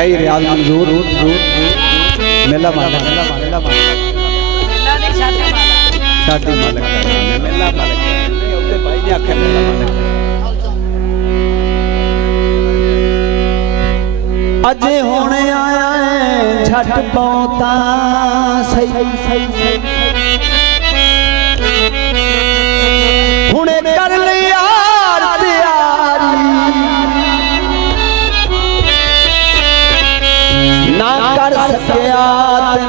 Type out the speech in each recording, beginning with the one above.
गई रियाज मंजूर मेला मालक शादी मालक मेला मालक भाई ने आखे मेला मालक अजे होने आया है झट पौता सही हुने कर लिया तैयारी ना कर सकिया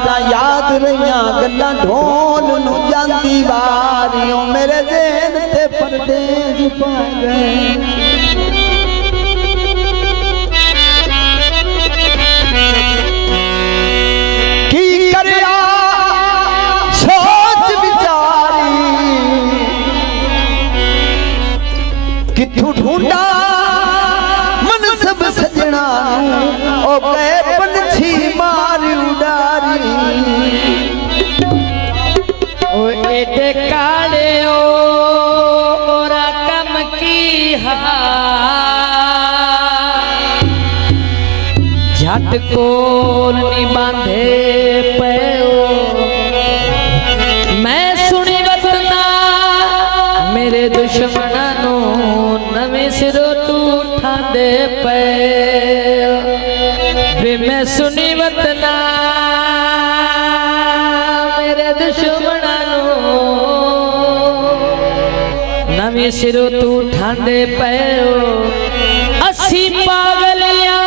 ना याद रहिया गल्ला ढोल नु जांदी वारी ओ मेरे ज़हन ते पर्दे छुपा गए किथू ढूंढा मन सब सजना ओ गए पंछी मार उडारी ओ एडे काले ओ ओरा कम की हा झट कोल नी बांधे पयो मैं सुनी वतना मेरे दुश्मना नो नवे सिरो तू ठांदे पे वे मैं सुनी वतना मेरे दुश्मना नो नवे सिरो तू ठांदे पे असी पागलिया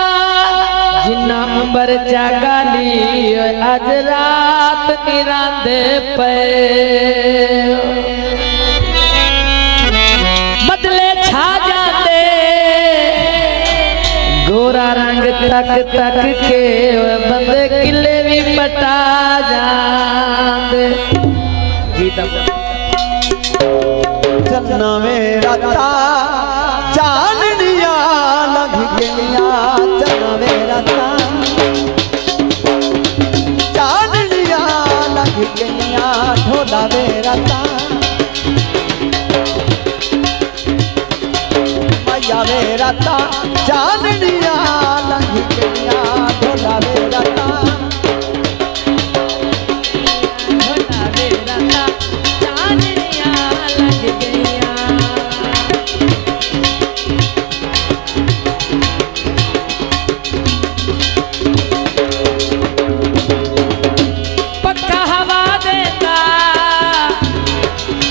जिन्ना अंबर जागाली आज रात निरांदे पे तक तक के बंदे किले भी पटा जांदे चन्ना मेरा ता चांदनिया लग गया चन्ना मेरा ता चांदनिया लग गया ढोला मेरा ता मैया मेरा ता चांदनिया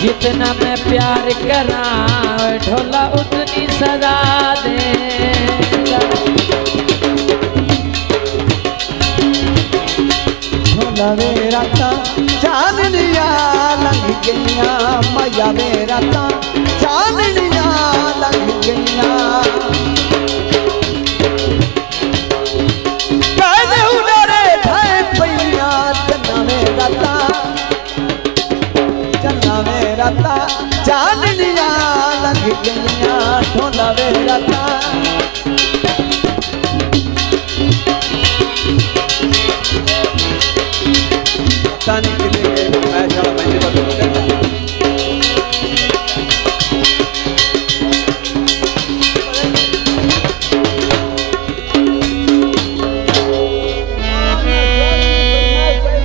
जितना मैं प्यार करा ढोला उतनी सजा देगा ढोला मेरा ता चांदनिया लग गया मैया मेरा ता चांदनिया लग गया कहने उड़े ठाए पैया चन्ना मेरा ता चन्ना मेरा ता चांदनिया लग गया ढोला मेरा ता तानी के लिए मैं शाला मैं